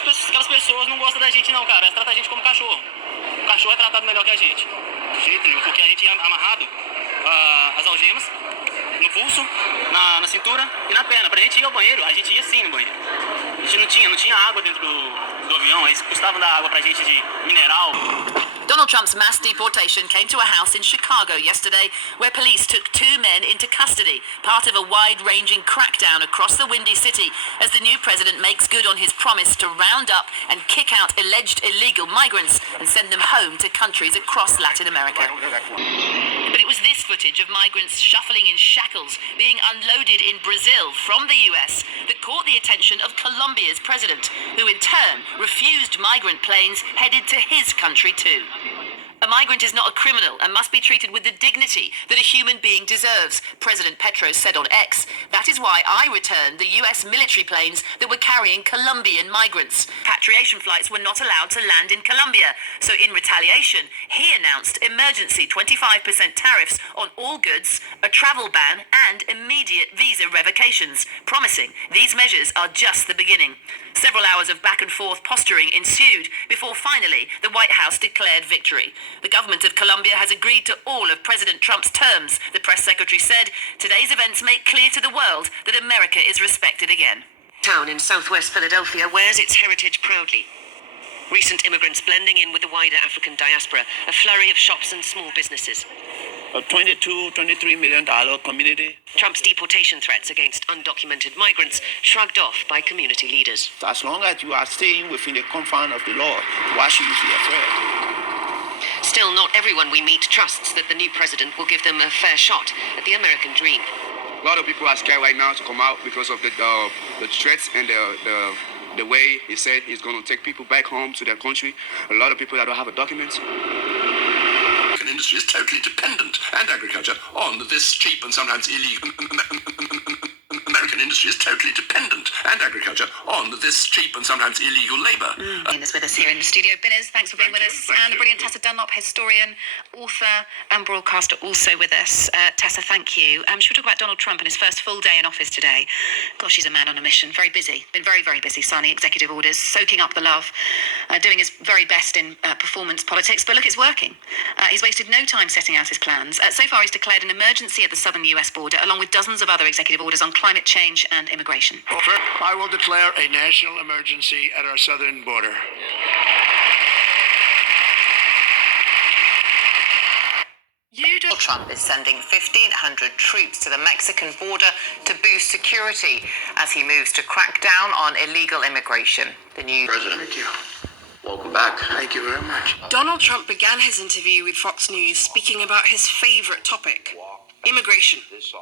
aquelas pessoas não gostam da gente não, cara. Elas tratam a gente como cachorro. O cachorro é tratado melhor que a gente. De jeito nenhum, porque a gente é amarrado as algemas no pulso, na cintura e na perna. Pra gente ir ao banheiro, a gente ia sim no banheiro. A gente não tinha água dentro do avião, eles custavam dar água pra gente de mineral. Donald Trump's mass deportation came to a house in Chicago yesterday where police took 2 men into custody, part of a wide-ranging crackdown across the Windy City as the new president makes good on his promise to round up and kick out alleged illegal migrants and send them home to countries across Latin America. But it was this footage of migrants shuffling in shackles being unloaded in Brazil from the US that caught the attention of Colombia's president, who in turn refused migrant planes headed to his country too. A migrant is not a criminal and must be treated with the dignity that a human being deserves, President Petro said on X. That is why I returned the US military planes that were carrying Colombian migrants. Repatriation flights were not allowed to land in Colombia, so in retaliation, he announced emergency 25% tariffs on all goods, a travel ban, and immediate visa revocations, promising these measures are just the beginning. Several hours of back and forth posturing ensued before finally the White House declared victory. The government of Colombia has agreed to all of President Trump's terms, the press secretary said. Today's events make clear to the world that America is respected again. Town in southwest Philadelphia wears its heritage proudly. Recent immigrants blending in with the wider African diaspora, a flurry of shops and small businesses. A $23 million community. Trump's deportation threats against undocumented migrants shrugged off by community leaders. As long as you are staying within the confines of the law, why should you be afraid? Still, not everyone we meet trusts that the new president will give them a fair shot at the American dream. A lot of people are scared right now to come out because of the threats and the way he said he's going to take people back home to their country. A lot of people that don't have a document. American industry is totally dependent, and agriculture, on this cheap and sometimes illegal. American industry is totally dependent, and agriculture, on this cheap and sometimes illegal labour. Ian is with us here in the studio. Binners, thanks for being with us. And the brilliant Tessa Dunlop, historian, author and broadcaster, also with us. Tessa, thank you. Should we talk about Donald Trump and his first full day in office today? Gosh, he's a man on a mission. Very busy. Been very, very busy signing executive orders, soaking up the love, doing his very best in performance politics. But look, it's working. He's wasted no time setting out his plans. So far, he's declared an emergency at the southern US border, along with dozens of other executive orders on climate change and immigration. I will declare a national emergency at our southern border. Donald Trump is sending 1,500 troops to the Mexican border to boost security as he moves to crack down on illegal immigration. The new President, thank you. Welcome back. Thank you very much. Donald Trump began his interview with Fox News speaking about his favorite topic, immigration. This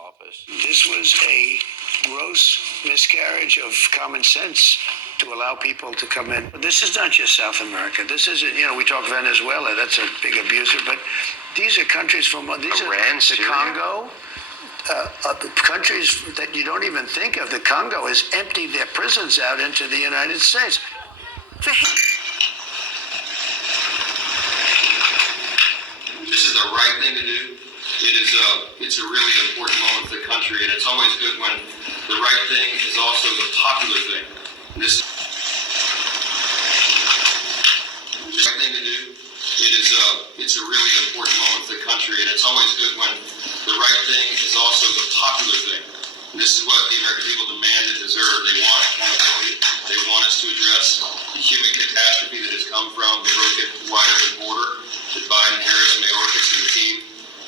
was a gross miscarriage of common sense to allow people to come in. This is not just South America. This isn't, we talk Venezuela, that's a big abuser, but these are countries from Iran, the Syria. Congo. Countries that you don't even think of. The Congo has emptied their prisons out into the United States. This is the right thing to do. It's a really important moment for the country, and it's always good when the right thing is also the popular thing. And this is the right thing to do. It's a really important moment for the country, and it's always good when the right thing is also the popular thing. And this is what the American people demand and deserve. They want accountability. They want us to address the human catastrophe that has come from the broken, wide open border that Biden, Harris, Mayorkas, and the team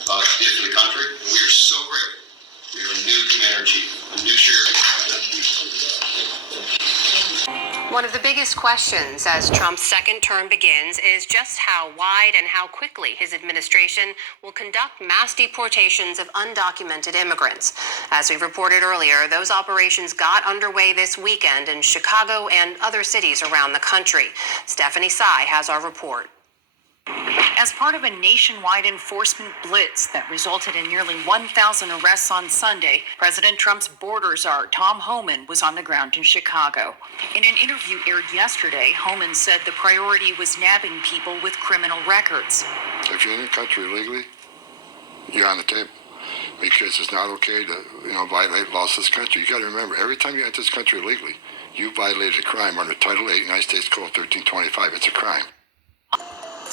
did for the country. And we are so grateful. We are a new commander-in-chief, a new sheriff. One of the biggest questions as Trump's second term begins is just how wide and how quickly his administration will conduct mass deportations of undocumented immigrants. As we reported earlier, those operations got underway this weekend in Chicago and other cities around the country. Stephanie Sy has our report. As part of a nationwide enforcement blitz that resulted in nearly 1,000 arrests on Sunday, President Trump's border czar, Tom Homan, was on the ground in Chicago. In an interview aired yesterday, Homan said the priority was nabbing people with criminal records. If you're in the country illegally, you're on the table. because it's not okay to, violate laws of this country. You got to remember, every time you enter this country illegally, you violated a crime under Title 8, United States Code 1325. It's a crime.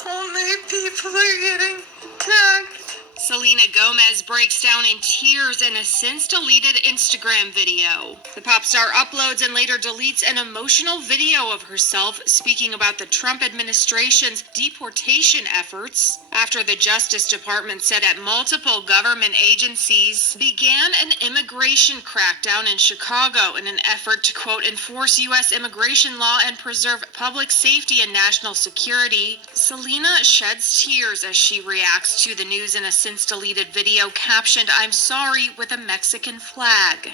Only people are getting attacked. Selena Gomez breaks down in tears in a since-deleted Instagram video. The pop star uploads and later deletes an emotional video of herself speaking about the Trump administration's deportation efforts after the Justice Department said at multiple government agencies began an immigration crackdown in Chicago in an effort to, quote, enforce U.S. immigration law and preserve public safety and national security. Selena sheds tears as she reacts to the news in a since-deleted video captioned, "I'm sorry," with a Mexican flag.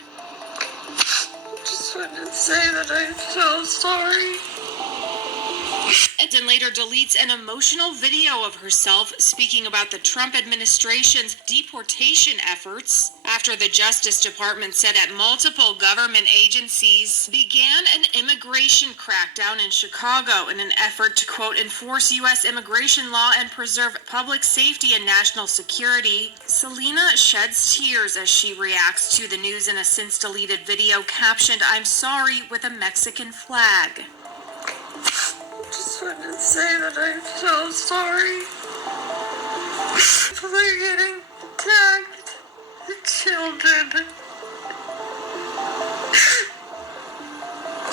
Just wanted to say that I'm so sorry. And then later deletes an emotional video of herself speaking about the Trump administration's deportation efforts after the Justice Department said at multiple government agencies began an immigration crackdown in Chicago in an effort to, quote, enforce U.S. immigration law and preserve public safety and national security. Selena sheds tears as she reacts to the news in a since-deleted video captioned, "I'm sorry," with a Mexican flag. Just wanted to say that I'm so sorry. People are getting attacked. The children.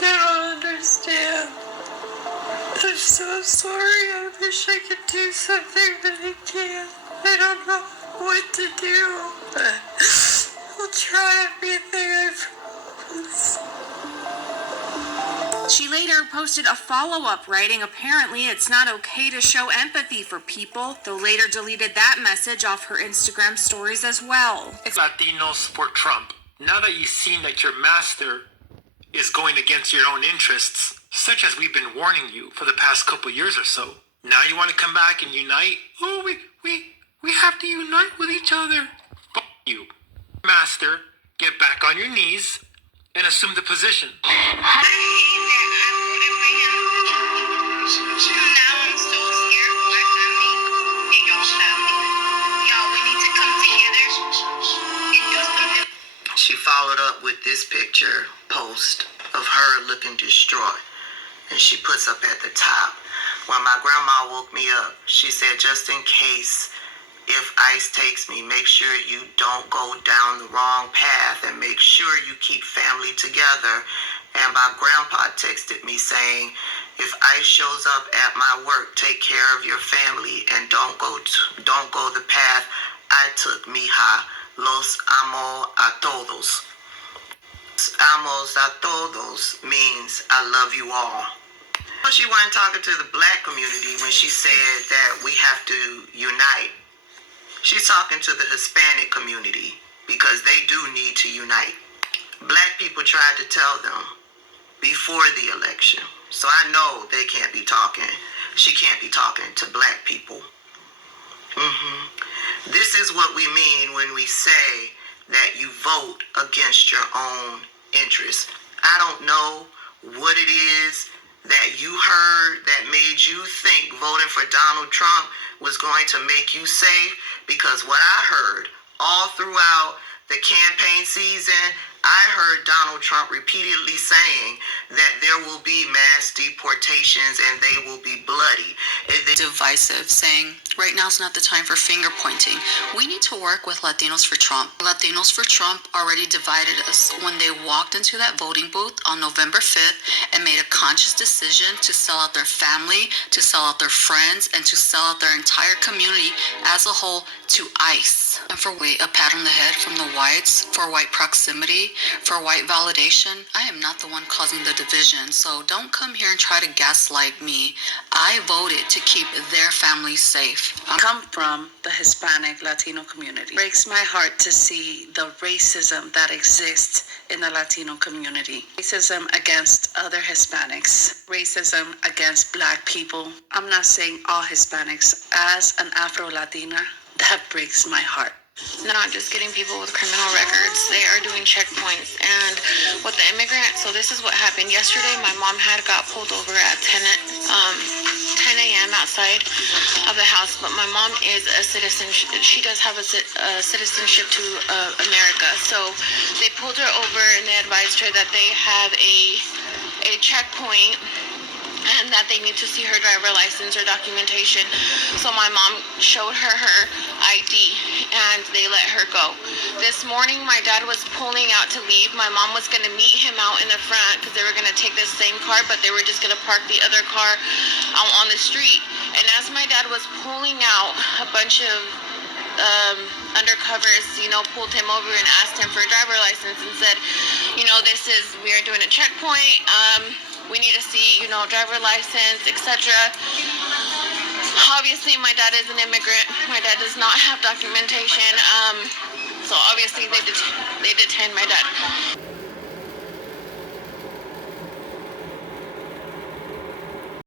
They don't understand. I'm so sorry. I wish I could do something, but I can't. I don't know what to do. I'll try everything, I promise. She later posted a follow-up writing, apparently it's not okay to show empathy for people, though later deleted that message off her Instagram stories as well. Latinos for Trump. Now that you've seen that your master is going against your own interests, such as we've been warning you for the past couple years or so, now you want to come back and unite? Oh, we have to unite with each other. F*** you. Master, get back on your knees and assume the position. She followed up with this picture post of her looking distraught. And she puts up at the top, when my grandma woke me up, she said, just in case if ICE takes me, make sure you don't go down the wrong path and make sure you keep family together. And my grandpa texted me saying, if ICE shows up at my work, take care of your family and don't go the path I took, mija. Los amo a todos. Amos a todos means I love you all. She wasn't talking to the black community when she said that we have to unite. She's talking to the Hispanic community because they do need to unite. Black people tried to tell them before the election. So I know they can't be talking. She can't be talking to black people. This is what we mean when we say that you vote against your own interests. I don't know what it is that you heard that made you think voting for Donald Trump was going to make you safe, because what I heard all throughout the campaign season, I heard Donald Trump repeatedly saying that there will be mass deportations and they will be bloody. Divisive, saying right now's not the time for finger pointing. We need to work with Latinos for Trump. Latinos for Trump already divided us when they walked into that voting booth on November 5th and made a conscious decision to sell out their family, to sell out their friends, and to sell out their entire community as a whole to ICE. And for a pat on the head from the whites, for white proximity, for white validation, I am not the one causing the division, so don't come here and try to gaslight me. I voted to keep their families safe. I come from the Hispanic Latino community. It breaks my heart to see the racism that exists in the Latino community. Racism against other Hispanics. Racism against black people. I'm not saying all Hispanics. As an Afro-Latina, that breaks my heart. Not just getting people with criminal records, they are doing checkpoints. And with the immigrant, so this is what happened yesterday. My mom got pulled over at 10 a.m. outside of the house, but my mom is a citizen. She does have a citizenship to America. So they pulled her over and they advised her that they have a checkpoint and that they need to see her driver license or documentation. So my mom showed her her ID and they let her go. This morning my dad was pulling out to leave. My mom was going to meet him out in the front because they were going to take this same car, but they were just going to park the other car out on the street. And as my dad was pulling out, a bunch of undercovers, pulled him over and asked him for a driver license and said, we are doing a checkpoint. We need to see, driver license, etc. Obviously, my dad is an immigrant. My dad does not have documentation. So obviously, they detained my dad.